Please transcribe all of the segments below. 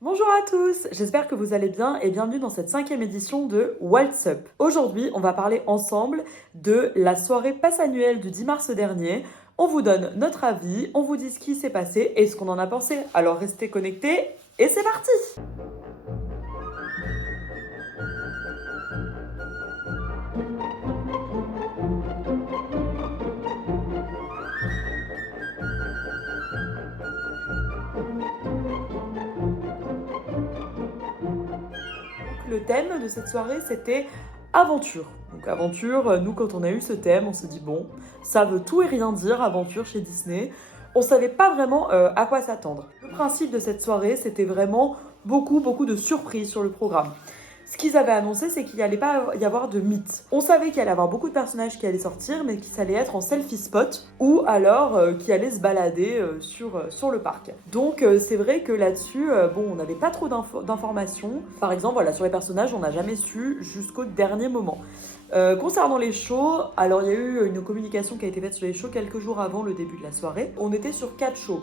Bonjour à tous, j'espère que vous allez bien et bienvenue dans cette 5e édition de What's Up. Aujourd'hui, on va parler ensemble de la soirée passe annuelle du 10 mars dernier. On vous donne notre avis, on vous dit ce qui s'est passé et ce qu'on en a pensé. Alors restez connectés et c'est parti! Le thème de cette soirée, c'était aventure. Donc aventure, nous quand on a eu ce thème, on se dit bon, ça veut tout et rien dire, aventure chez Disney. On savait pas vraiment à quoi s'attendre. Le principe de cette soirée, c'était vraiment beaucoup de surprises sur le programme. Ce qu'ils avaient annoncé, c'est qu'il n'y allait pas y avoir de mythes. On savait qu'il allait y avoir beaucoup de personnages qui allaient sortir, mais qu'ils allaient être en selfie spot ou alors qui allaient se balader sur le parc. Donc c'est vrai que là-dessus, on n'avait pas trop d'informations. Par exemple, voilà, sur les personnages, on n'a jamais su jusqu'au dernier moment. Concernant les shows, alors il y a eu une communication qui a été faite sur les shows quelques jours avant le début de la soirée. On était sur 4 shows.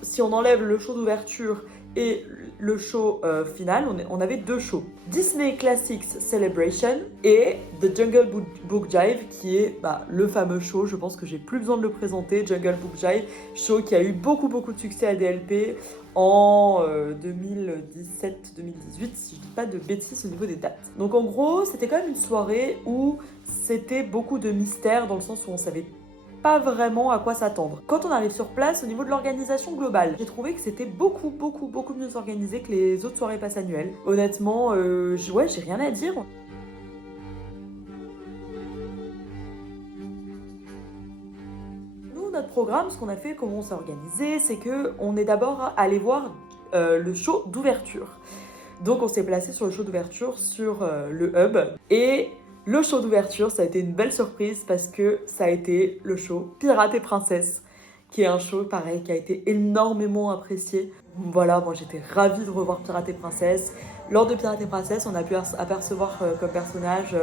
Si on enlève le show d'ouverture et le show final, on avait 2 shows. Disney Classics Celebration et The Jungle Book Jive, qui est le fameux show, je pense que j'ai plus besoin de le présenter, Jungle Book Jive, show qui a eu beaucoup de succès à DLP en 2017-2018, si je dis pas de bêtises au niveau des dates. Donc en gros, c'était quand même une soirée où c'était beaucoup de mystère, dans le sens où on savait pas vraiment à quoi s'attendre. Quand on arrive sur place, au niveau de l'organisation globale, j'ai trouvé que c'était beaucoup mieux organisé que les autres soirées passe annuelles. Honnêtement, j'ai rien à dire. Nous, notre programme, ce qu'on a fait, comment on s'est organisé, c'est que on est d'abord allé voir le show d'ouverture. Donc on s'est placé sur le show d'ouverture sur le hub et le show d'ouverture, ça a été une belle surprise parce que ça a été le show Pirates et Princesses, qui est un show pareil qui a été énormément apprécié. Voilà, moi j'étais ravie de revoir Pirates et Princesses. Lors de Pirates et Princesses, on a pu apercevoir comme personnage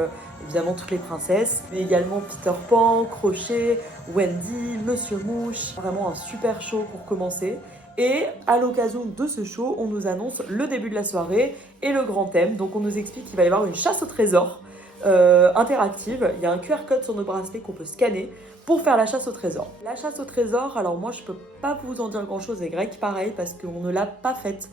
évidemment toutes les princesses, mais également Peter Pan, Crochet, Wendy, Monsieur Mouche. Vraiment un super show pour commencer. Et à l'occasion de ce show, on nous annonce le début de la soirée et le grand thème. Donc on nous explique qu'il va y avoir une chasse au trésor interactive. Il y a un QR code sur nos bracelets qu'on peut scanner pour faire la chasse au trésor. La chasse au trésor, alors moi je peux pas vous en dire grand chose, et Greg pareil parce qu'on ne l'a pas faite.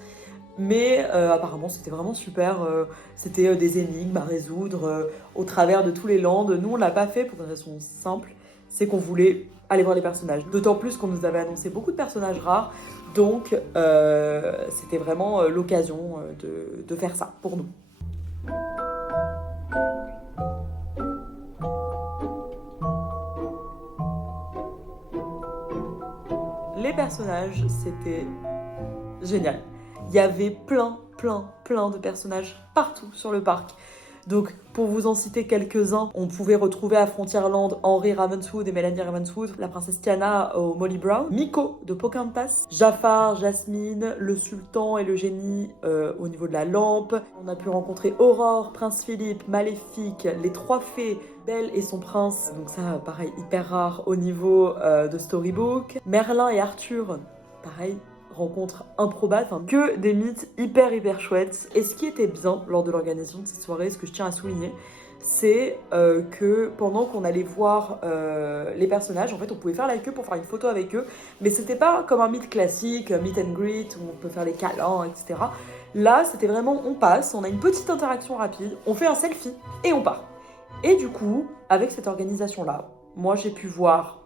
Mais apparemment c'était vraiment super, c'était des énigmes à résoudre au travers de tous les lands. Nous on l'a pas fait pour une raison simple, c'est qu'on voulait aller voir les personnages. D'autant plus qu'on nous avait annoncé beaucoup de personnages rares, donc c'était vraiment l'occasion de faire ça pour nous. Les personnages, c'était génial. Il y avait plein de personnages partout sur le parc. Donc, pour vous en citer quelques-uns, on pouvait retrouver à Frontierland Henry Ravenswood et Melanie Ravenswood, la princesse Tiana au Molly Brown, Miko de Pocahontas, Jafar, Jasmine, le sultan et le génie au niveau de la lampe. On a pu rencontrer Aurore, Prince Philippe, Maléfique, les 3 fées, Belle et son prince. Donc ça, pareil, hyper rare au niveau de Storybook. Merlin et Arthur, pareil, rencontre improbable, que des mythes hyper chouettes. Et ce qui était bien lors de l'organisation de cette soirée, ce que je tiens à souligner, c'est que pendant qu'on allait voir les personnages, en fait on pouvait faire la queue pour faire une photo avec eux, mais c'était pas comme un meet classique, meet and greet, où on peut faire des câlins, etc. Là c'était vraiment on passe, on a une petite interaction rapide, on fait un selfie et on part. Et du coup, avec cette organisation-là, moi j'ai pu voir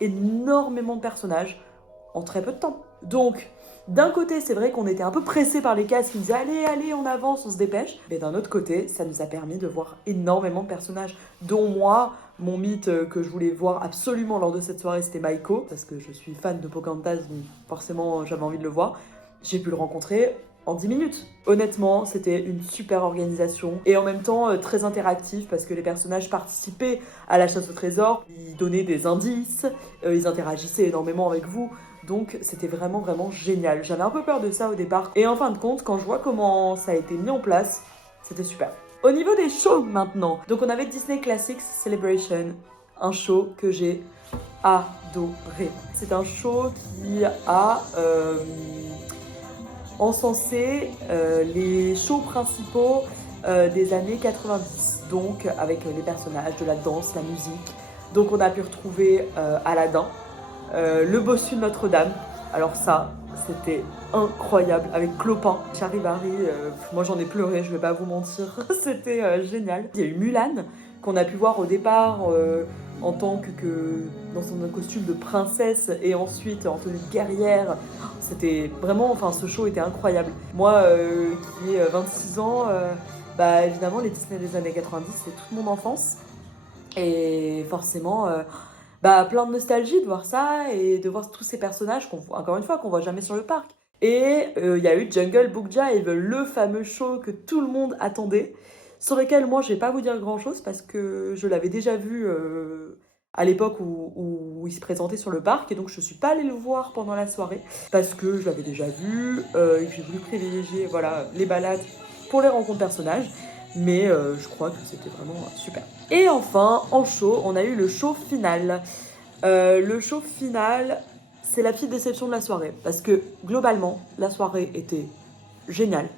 énormément de personnages en très peu de temps. Donc, d'un côté, c'est vrai qu'on était un peu pressé par les cases qui disaient allez, on avance, on se dépêche. Mais d'un autre côté, ça nous a permis de voir énormément de personnages, dont moi, mon mythe que je voulais voir absolument lors de cette soirée, c'était Maiko, parce que je suis fan de Pocahontas, donc forcément j'avais envie de le voir. J'ai pu le rencontrer en 10 minutes. Honnêtement, c'était une super organisation et en même temps très interactif parce que les personnages participaient à la chasse au trésor, ils donnaient des indices, ils interagissaient énormément avec vous. Donc c'était vraiment génial. J'avais un peu peur de ça au départ. Et en fin de compte, quand je vois comment ça a été mis en place, c'était super. Au niveau des shows maintenant, donc on avait Disney Classics Celebration, un show que j'ai adoré. C'est un show qui a encensé les shows principaux des années 90, donc avec les personnages, de la danse, la musique. Donc on a pu retrouver Aladdin, le bossu de Notre-Dame. Alors ça, c'était incroyable, avec Clopin, Charivari, moi j'en ai pleuré, je vais pas vous mentir, c'était génial. Il y a eu Mulan, qu'on a pu voir au départ en tant que dans son costume de princesse et ensuite en tenue de guerrière. C'était vraiment, enfin ce show était incroyable. Moi qui ai 26 ans, bah évidemment les Disney des années 90 c'est toute mon enfance. Et forcément, bah, plein de nostalgie de voir ça et de voir tous ces personnages encore une fois, qu'on voit jamais sur le parc. Et il y a eu Jungle Book Jive, le fameux show que tout le monde attendait, sur lequel moi je vais pas vous dire grand chose parce que je l'avais déjà vu à l'époque où il se présentait sur le parc et donc je suis pas allée le voir pendant la soirée parce que je l'avais déjà vu et que j'ai voulu privilégier voilà, les balades pour les rencontres personnages. Mais je crois que c'était vraiment super. Et enfin, en show, on a eu le show final. Le show final, c'est la petite déception de la soirée. Parce que globalement, la soirée était géniale.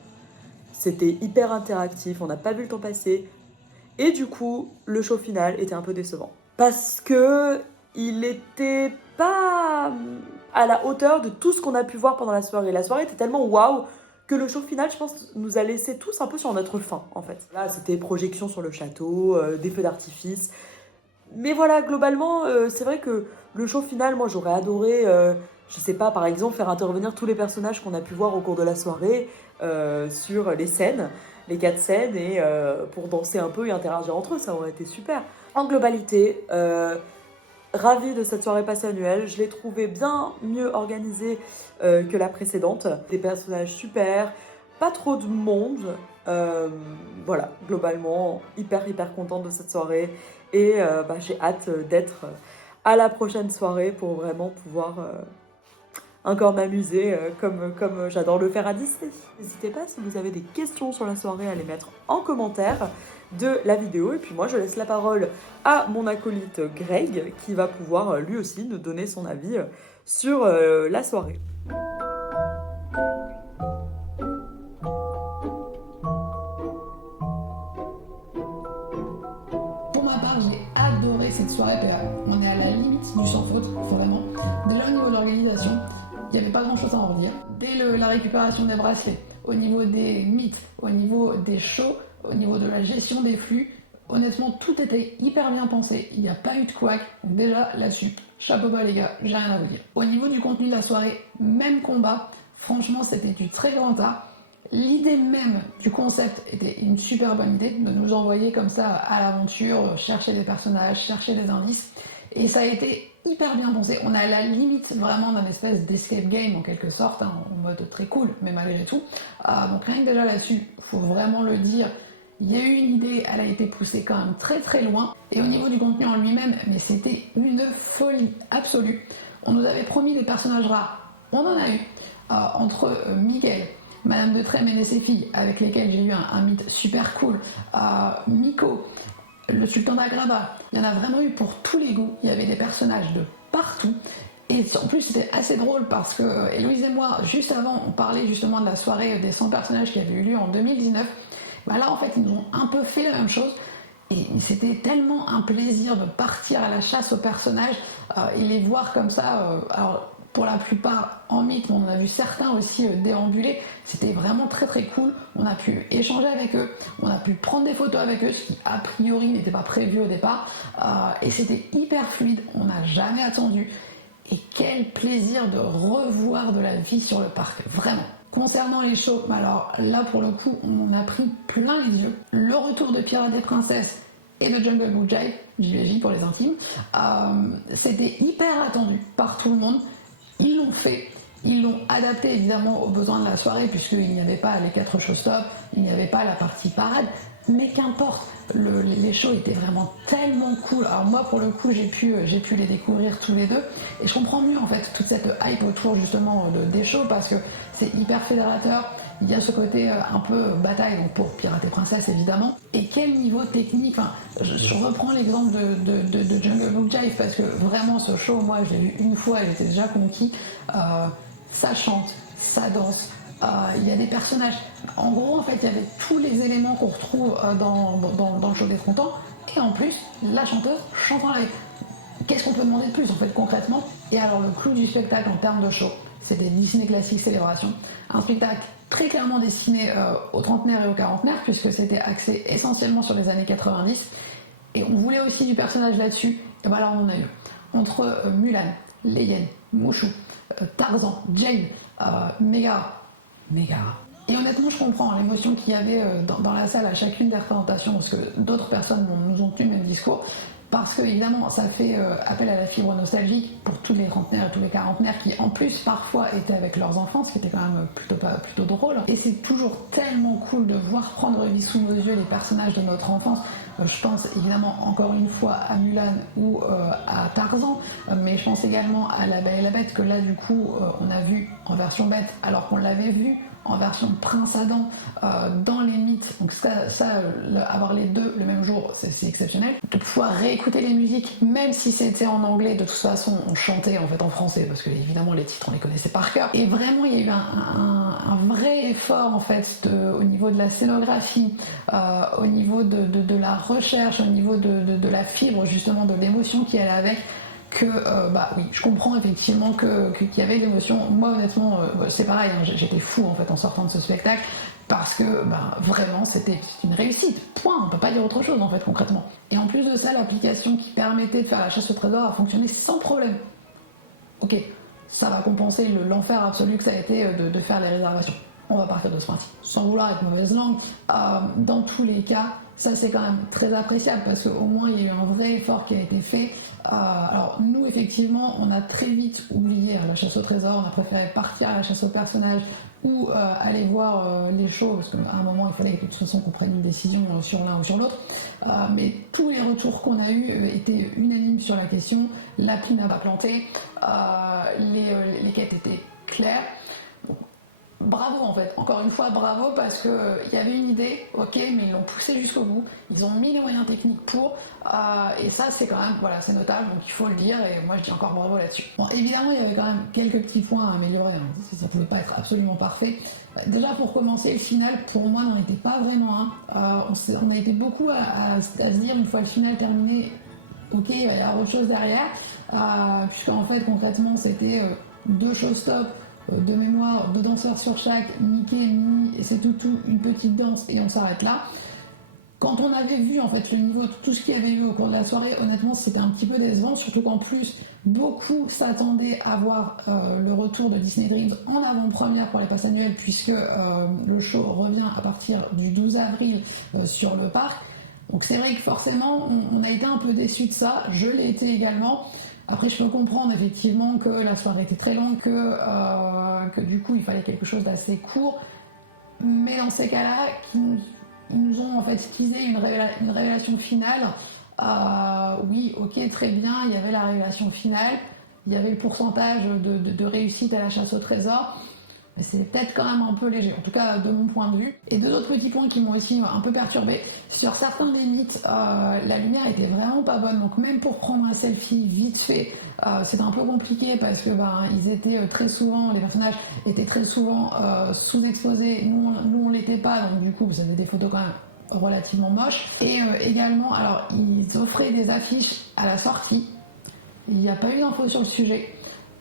C'était hyper interactif, on n'a pas vu le temps passer. Et du coup, le show final était un peu décevant. Parce que il était pas à la hauteur de tout ce qu'on a pu voir pendant la soirée. La soirée était tellement waouh que le show final, je pense, nous a laissé tous un peu sur notre faim, en fait. Là, c'était projection sur le château, des feux d'artifice. Mais voilà, globalement, c'est vrai que le show final, moi, j'aurais adoré, je sais pas, par exemple, faire intervenir tous les personnages qu'on a pu voir au cours de la soirée sur les scènes, les 4 scènes, et pour danser un peu et interagir entre eux, ça aurait été super. En globalité, ravie de cette soirée passée annuelle, je l'ai trouvée bien mieux organisée que la précédente. Des personnages super, pas trop de monde. Voilà, globalement, hyper contente de cette soirée. Et bah, j'ai hâte d'être à la prochaine soirée pour vraiment pouvoir encore m'amuser comme j'adore le faire à Disney. N'hésitez pas si vous avez des questions sur la soirée à les mettre en commentaire de la vidéo. Et puis moi, je laisse la parole à mon acolyte Greg qui va pouvoir lui aussi nous donner son avis sur la soirée. Pour ma part, j'ai adoré cette soirée PA. On est à la limite du sans faute, vraiment. Déjà au niveau de l'organisation, il n'y avait pas grand chose à en redire. Dès la récupération des bracelets, au niveau des mythes, au niveau des shows, au niveau de la gestion des flux, honnêtement tout était hyper bien pensé, il n'y a pas eu de couac, donc déjà là-dessus, chapeau bas les gars, j'ai rien à vous dire. Au niveau du contenu de la soirée, même combat, franchement c'était du très grand art. L'idée même du concept était une super bonne idée, de nous envoyer comme ça à l'aventure, chercher des personnages, chercher des indices, et ça a été hyper bien pensé. On est à la limite vraiment d'un espèce d'escape game en quelque sorte, hein, en mode très cool, mais malgré tout. Donc rien que déjà là-dessus, faut vraiment le dire, il y a eu une idée, elle a été poussée quand même très loin. Et au niveau du contenu en lui-même, mais c'était une folie absolue. On nous avait promis des personnages rares, on en a eu. Entre Miguel, Madame de Trême et ses filles, avec lesquelles j'ai eu un mythe super cool, Miko, le sultan d'Agraba, il y en a vraiment eu pour tous les goûts. Il y avait des personnages de partout. Et en plus, c'était assez drôle parce que Héloïse et moi, juste avant, on parlait justement de la soirée des 100 personnages qui avait eu lieu en 2019. Bah là, en fait, ils nous ont un peu fait la même chose. Et c'était tellement un plaisir de partir à la chasse aux personnages et les voir comme ça. Alors, pour la plupart en mythe, mais on en a vu certains aussi déambuler. C'était vraiment très cool. On a pu échanger avec eux, on a pu prendre des photos avec eux, ce qui a priori n'était pas prévu au départ. Et c'était hyper fluide, on n'a jamais attendu. Et quel plaisir de revoir de la vie sur le parc, vraiment. Concernant les shows, alors là pour le coup, on en a pris plein les yeux. Le retour de Pirates des Princesses et de Jungle Book Jive, JBJ pour les intimes, c'était hyper attendu par tout le monde. Ils l'ont fait, ils l'ont adapté évidemment aux besoins de la soirée puisqu'il n'y avait pas les 4 showstops, il n'y avait pas la partie parade, mais qu'importe, les shows étaient vraiment tellement cool. Alors moi pour le coup j'ai pu les découvrir tous les deux et je comprends mieux en fait toute cette hype autour justement des shows parce que c'est hyper fédérateur. Il y a ce côté un peu bataille, donc pour Pirates et Princesses évidemment. Et quel niveau technique, enfin, je reprends l'exemple de Jungle Book Jive parce que vraiment ce show, moi je l'ai vu une fois et j'étais déjà conquis. Ça chante, ça danse, il y a des personnages. En gros, en fait, il y avait tous les éléments qu'on retrouve dans le show des 30 ans, et en plus, la chanteuse chante en live. Qu'est-ce qu'on peut demander de plus, en fait, concrètement? Et alors, le clou du spectacle en termes de show, c'était Disney Classic Célébration, un spectacle très clairement destiné aux trentenaires et aux quarantenaires, puisque c'était axé essentiellement sur les années 90, et on voulait aussi du personnage là-dessus, et voilà, on en a eu. Entre Mulan, Leyen, Mushu, Tarzan, Jane, Megara. Et honnêtement, je comprends l'émotion qu'il y avait dans la salle à chacune des représentations, parce que d'autres personnes nous ont tenu le même discours, parce que évidemment, ça fait appel à la fibre nostalgique pour tous les trentenaires et tous les quarantenaires qui, en plus, parfois étaient avec leurs enfants, ce qui était quand même plutôt drôle. Et c'est toujours tellement cool de voir prendre vie sous nos yeux les personnages de notre enfance. Je pense évidemment encore une fois à Mulan ou à Tarzan, mais je pense également à La Belle et la Bête, que là du coup on a vu en version bête alors qu'on l'avait vu en version Prince Adam dans les mythes. Donc avoir les deux le même jour, c'est exceptionnel. De pouvoir réécouter les musiques, même si c'était en anglais, de toute façon on chantait en fait en français, parce que évidemment les titres on les connaissait par cœur. Et vraiment il y a eu un vrai effort en fait au niveau de la scénographie, au niveau de la recherche, au niveau de la fibre justement, de l'émotion qui allait avec. Que oui, je comprends effectivement qu'il y avait l'émotion. Moi honnêtement, c'est pareil, hein, j'étais fou en fait en sortant de ce spectacle, parce que vraiment c'était une réussite. Point, on peut pas dire autre chose en fait concrètement. Et en plus de ça, l'application qui permettait de faire la chasse au trésor a fonctionné sans problème. Ok, ça va compenser l'enfer absolu que ça a été de faire les réservations. On va partir de ce principe. Sans vouloir être mauvaise langue, dans tous les cas, ça c'est quand même très appréciable, parce qu'au moins il y a eu un vrai effort qui a été fait. Alors nous effectivement on a très vite oublié la chasse au trésor, on a préféré partir à la chasse au personnage ou aller voir les shows, parce qu'à un moment il fallait de toute façon qu'on prenne une décision sur l'un ou sur l'autre. Mais tous les retours qu'on a eus étaient unanimes sur la question. L'appli n'a pas planté, les quêtes étaient claires. Bravo en fait, encore une fois bravo, parce qu'il y avait une idée, ok, mais ils l'ont poussé jusqu'au bout, ils ont mis les moyens techniques pour, et ça c'est quand même, voilà, c'est notable, donc il faut le dire, et moi je dis encore bravo là-dessus. Bon, évidemment il y avait quand même quelques petits points à améliorer, hein, ça pouvait pas être absolument parfait. Déjà pour commencer, le final pour moi n'en était pas vraiment un. On a été beaucoup à se dire, une fois le final terminé, ok, il va y avoir autre chose derrière, puisqu'en fait concrètement c'était 2 showstops, de mémoire, 2 danseurs sur chaque, Mickey, Minnie, et c'est tout, une petite danse, et on s'arrête là. Quand on avait vu en fait le niveau de tout ce qu'il y avait eu au cours de la soirée, honnêtement c'était un petit peu décevant, surtout qu'en plus beaucoup s'attendaient à voir le retour de Disney Dreams en avant-première pour les passes annuelles, puisque le show revient à partir du 12 avril sur le parc. Donc c'est vrai que forcément on a été un peu déçus de ça, je l'ai été également. Après, je peux comprendre effectivement que la soirée était très longue, que du coup il fallait quelque chose d'assez court, mais dans ces cas-là, ils nous ont en fait teasé une révélation finale. Oui, ok, très bien, il y avait la révélation finale, il y avait le pourcentage de réussite à la chasse au trésor, mais c'est peut-être quand même un peu léger, en tout cas de mon point de vue. Et 2 autres petits points qui m'ont aussi un peu perturbé. Sur certains des mythes, la lumière était vraiment pas bonne, donc même pour prendre un selfie vite fait, c'était un peu compliqué, parce que ils étaient très souvent, les personnages étaient très souvent sous-exposés, nous on l'était pas, donc du coup vous avez des photos quand même relativement moches. Et également, alors ils offraient des affiches à la sortie, il n'y a pas eu d'infos sur le sujet.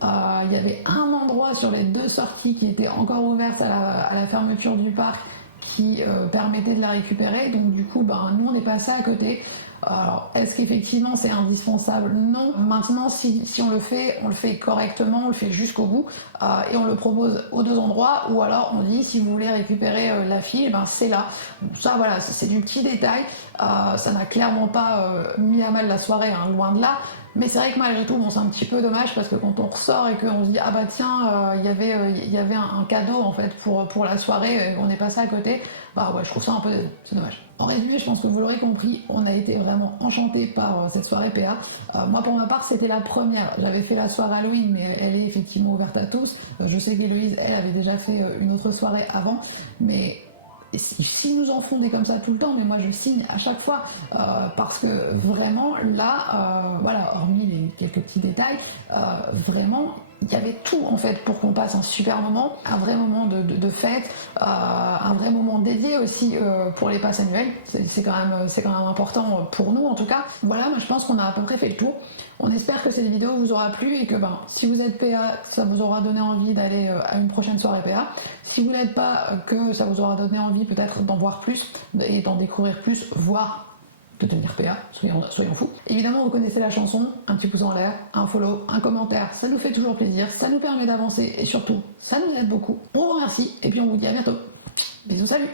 Il y avait un endroit sur les 2 sorties qui était encore ouverte à la fermeture du parc, qui permettait de la récupérer, donc du coup nous on est passé à côté. Alors est-ce qu'effectivement c'est indispensable? Non. Maintenant si on le fait correctement, on le fait jusqu'au bout, et on le propose aux 2 endroits, ou alors on dit si vous voulez récupérer la file, c'est là. Ça voilà, c'est du petit détail, ça n'a clairement pas mis à mal la soirée, hein, loin de là. Mais c'est vrai que malgré tout, c'est un petit peu dommage, parce que quand on ressort et qu'on se dit tiens, il y avait un cadeau en fait pour la soirée, et on est passé à côté, je trouve ça un peu décevant, c'est dommage. En résumé, je pense que vous l'aurez compris, on a été vraiment enchantés par cette soirée PA. Moi pour ma part, c'était la première. J'avais fait la soirée Halloween, mais elle est effectivement ouverte à tous. Je sais qu'Héloïse, elle avait déjà fait une autre soirée avant, mais s'ils nous en font des comme ça tout le temps, mais moi je signe à chaque fois, parce que vraiment là, hormis les quelques petits détails, vraiment Il y avait tout en fait pour qu'on passe un super moment, un vrai moment de fête, un vrai moment dédié aussi pour les passes annuelles. C'est quand même important pour nous en tout cas. Voilà, moi je pense qu'on a à peu près fait le tour. On espère que cette vidéo vous aura plu et que si vous êtes PA, ça vous aura donné envie d'aller à une prochaine soirée PA. Si vous n'êtes pas, que ça vous aura donné envie peut-être d'en voir plus et d'en découvrir plus, voire de devenir PA, soyons fous. Évidemment, vous connaissez la chanson, un petit pouce en l'air, un follow, un commentaire, ça nous fait toujours plaisir, ça nous permet d'avancer et surtout, ça nous aide beaucoup. On vous remercie et puis on vous dit à bientôt. Bisous, salut!